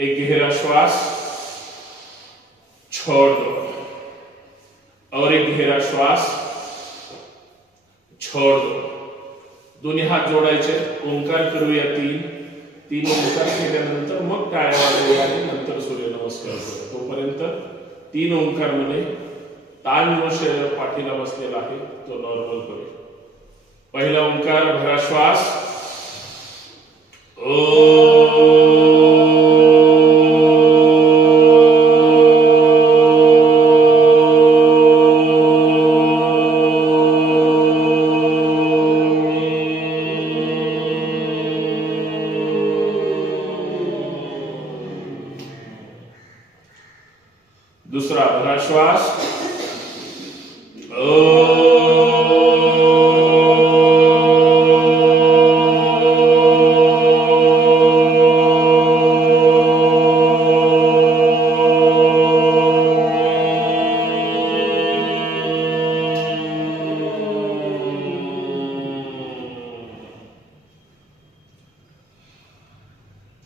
एक गहरा श्वास, छोड़ दो, और एक गहरा श्वास, छोड़ दो. दोन्ही हात जोडायचे, ओंकार करूया तीन ओंकार केल्यानंतर मग टाळ्या वाजवूया आणि नंतर सूर्यनमस्कार करूया. तोपर्यंत 3 ओंकार मध्ये ताण जो शरीर पाठीला बसलेला आहे तो नॉर्मल करूया. पहिला ओंकार, भरा श्वास, दूसरा भरा श्वास,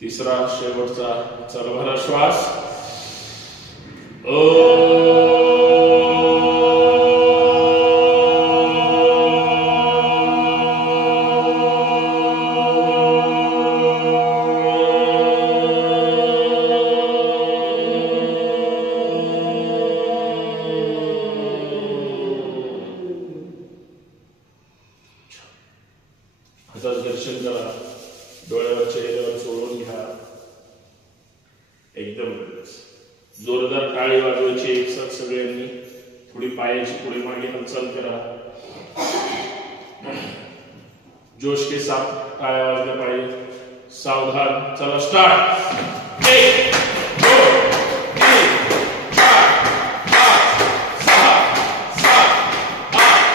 तिसरा शेवटचा, चल भरा श्वास, हातात दर्शन करा, डोळ्यावरचे हेर सोडून घ्या, एकदम जोरदार टाळी वाजवायची एकसाथ सगळ्यांनी. थोडी पायाची पुढे मागे हालचाल करा, जोश के साथ टाळ्या वाजल्या पाहिजे. सावधान, चला स्टार्ट. 1 2 3 4 5 6 7 8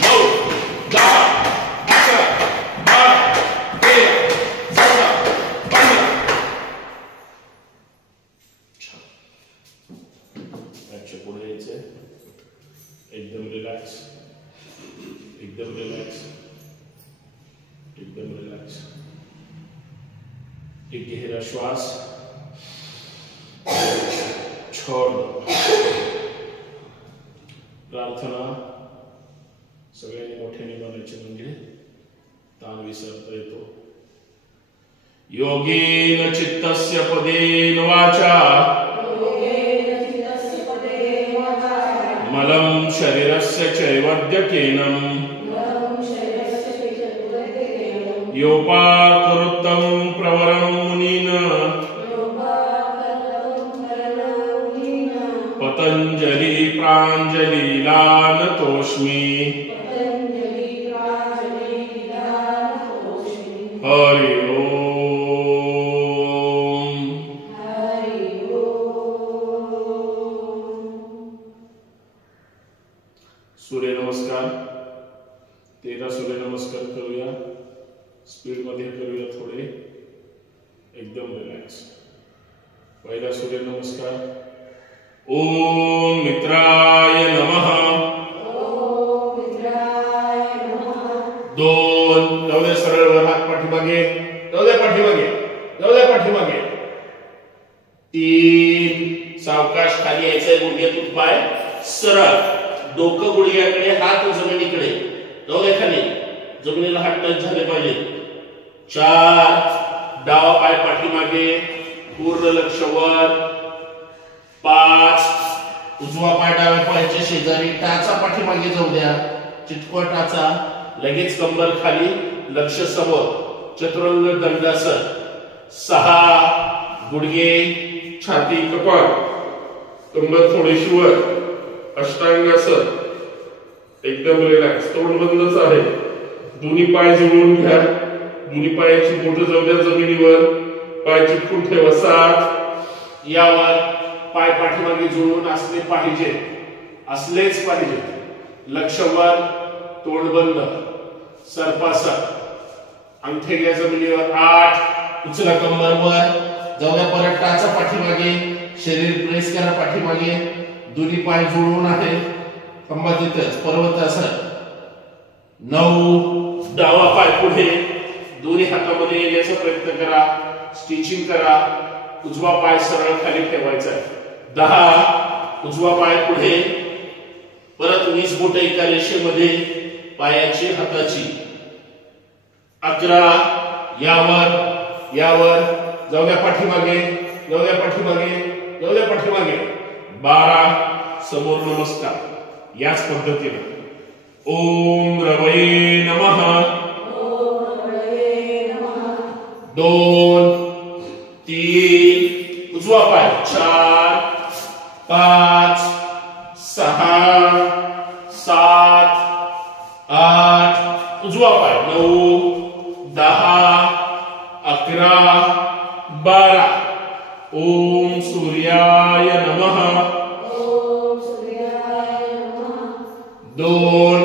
9 10 11 12 13 14 15. अच्छा, पुढे यायचंय. एकदम रिलॅक्स, एकदम रिलॅक्स, एकदम रिलॅक्स. एक गहरा श्वास, छोड़ दो. प्रार्थना सगळ्यांनी मोठ्याने म्हणायची, म्हणजे ताण विसरता येतो. योगेन चित्तस्य पदेन वाचा मलं शरीरस्य चैवद्यकेनं योपाकरोत्तं प्रवरं मुनिन पतंजलि प्राञ्जलिलानतोऽस्मि. हरि ओम. सूर्यनमस्कार 13 सूर्यनमस्कार करूया. स्पीड मध्ये करूया थोडे, एकदम रिलॅक्स. पहिला सूर्यनमस्कार, ओम मित्राय नमः. 2 जाऊ दे, सरळ वर हात पाठीमागे, जाऊ दे पाठीमागे, जाऊ दे पाठीमागे. 3 सावकाश खाली यायचंय, गुडघ्यातून पाय सरळ, डोकं गुडघ्याकडे, हात जमिनीकडे, जाऊ दे खाली, जमिनीला हात टच झाले पाहिजे. 4 डावा पाय पाठीमागे, पूर्ण लक्ष वर. 5 उजवा पाय डाव्या पायाच्या शेजारी, टाचा पाठीमागे जाऊ द्या, चिटकवा टाचा, लगेच कंबर खाली, लक्ष समोर, चतुरंग दंडासन. 6 गुडघे, छाती, कपाळ, कंबर थोडीशी वर, अष्टांगासन, एकदम रिलॅक्स. तोंड बंदच आहे. दोन्ही पाय जुळवून घ्या, दोन्ही पायाची बोटं जाऊ द्या जमिनीवर, पाय चिटकून ठेवा. 7 यावर पाय पाठीमागे जुळवून असले पाहिजे, असलेच पाहिजे. लक्ष वर, तोंड बंद, सर्पासन, अंगठे घ्या जमिनीवर. 8 उचला कंबर वर, जाऊ द्या परत टाचा पाठीमागे, शरीर प्रेस करा पाठीमागे, दोन्ही पाय जुळवून आहे, कंबर तिथेच, पर्वतासन. 9 डावा पाय पुढे, दोन्ही हातामध्ये येण्याचा प्रयत्न करा, स्टिचिंग करा. उजवा पाय सरळ खाली ठेवायचा आहे. 10 उजवा पाय पुढे, परत 20 बोट एका रेषेमध्ये पायाची हाताची. 11 यावर यावर जाऊ द्या पाठीमागे, जाऊ द्या पाठीमागे, जाऊ द्या पाठीमागे. 12 समोर नमस्कार. याच पद्धतीने ओम रवये नमः. 2 3 उजवा पाय. 4 5 6 7 8 उजवा पाय. 9 10 11 12 ओम सूर्याय नमः. 2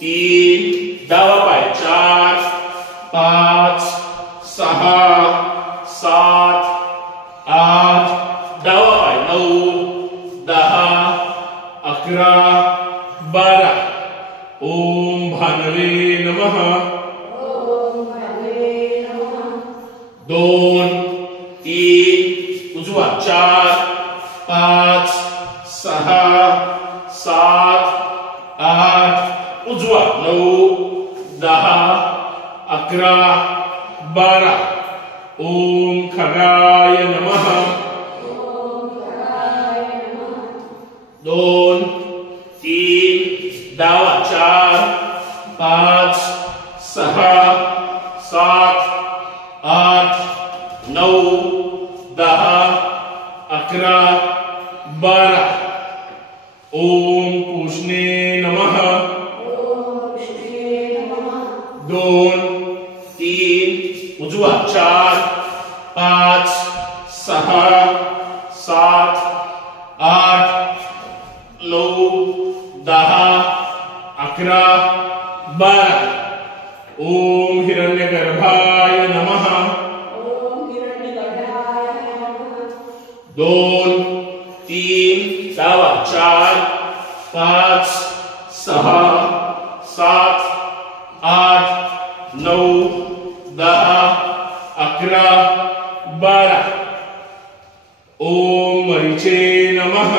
3 डावा पाय. 4 5 6 7 8 डावा पाय. 9 10 11 12 ओम भानवे नमः. 2 3 उजवा. 4 5 6 7 8 उजवा. 9 10 11 12 ओम खगाय नमः. 2 3 डावा. 4 5 6 7 8 9 10 11 12 ओम पूषणे नमः. 2 3 उजवा. 4 5 6 7 8 9 10 11 12 ओम हिरण्यगर्भाय नमः. 2 3 डावा. 4 5 6 7 8 9 10 11 12 ओम मरीचे नमः.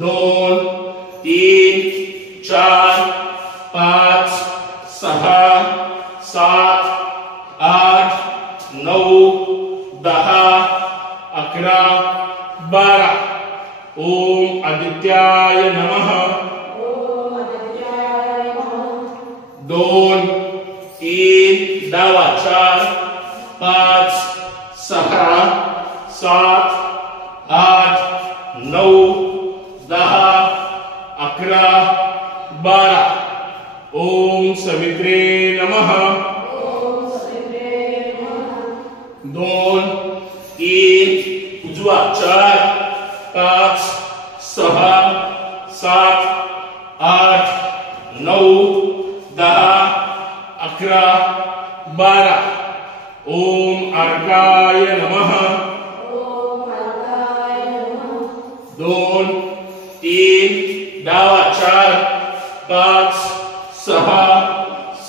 2 3 4 5 6 7 8 9 10 11 12 ओम आदित्याय नमः. 2 3 डावा. 4 5 6 7 8 9 10 11 12 ओम सवित्रे नमः. 2 3 उजवा. 4 5 6 7 8 9 10 11 12 ओम अर्काय नमः. 2 3 डावा. 4 5 6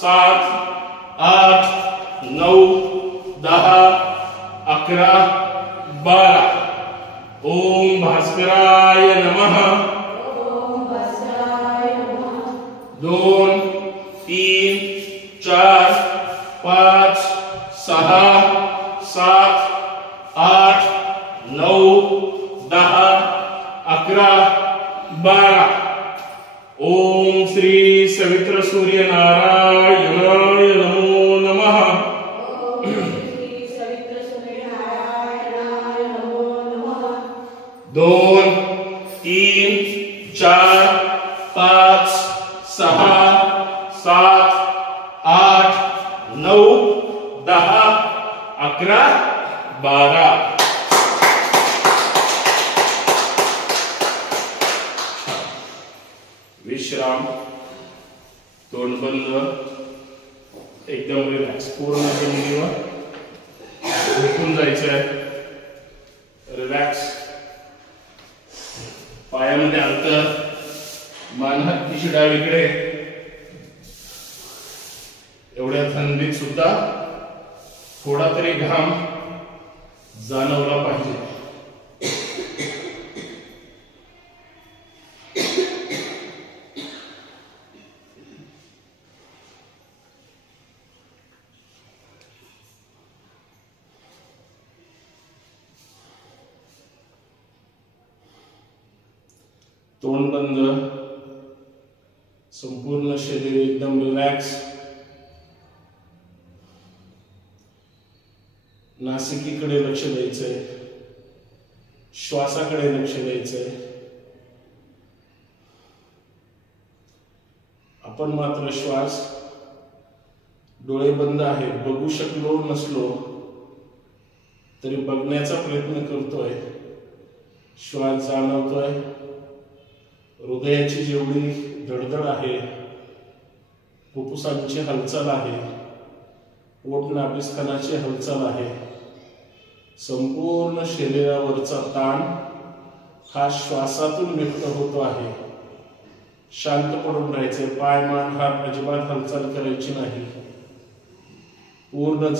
7 8 9 10 11 12 ओम भास्कराय नमः. 2 3 4 5 6 7 8 9 10 11 12 ओम श्री सवित्र सूर्य नारायणाय नमो नमः. 2 3 4 5 6 7 8 9 10 11 12 विश्राम. तोंड बंद. एकदम रिलॅक्स. पूर्ण जमिनीवर झोपून जायचंय. रिलॅक्स. पायामध्ये अंतर. मान हत्तीची डावीकडे. एवढ्या थंडीत सुद्धा थोडा तरी घाम जाणवला पाहिजे. तोंड बंद, संपूर्ण शरीर एकदम रिलॅक्स. नासिकेकडे लक्ष द्यायचंय, श्वासाकडे लक्ष द्यायचंय. आपण मात्र श्वास डोळे बंद आहे, बघू शकलो नसलो तरी बघण्याचा प्रयत्न करतोय. श्वास जाणवतोय, हृदयाची जेवढी धडधड आहे, फुफ्फुसांची हालचाल आहे, पोट नाभिस्थानाची हालचाल आहे, संपूर्ण शरीरावरचा ताण हा श्वासातून व्यक्त होतो आहे. शांत पडून राहायचे, पाय मान हात अजिबात हालचाल करायची नाही. पूर्ण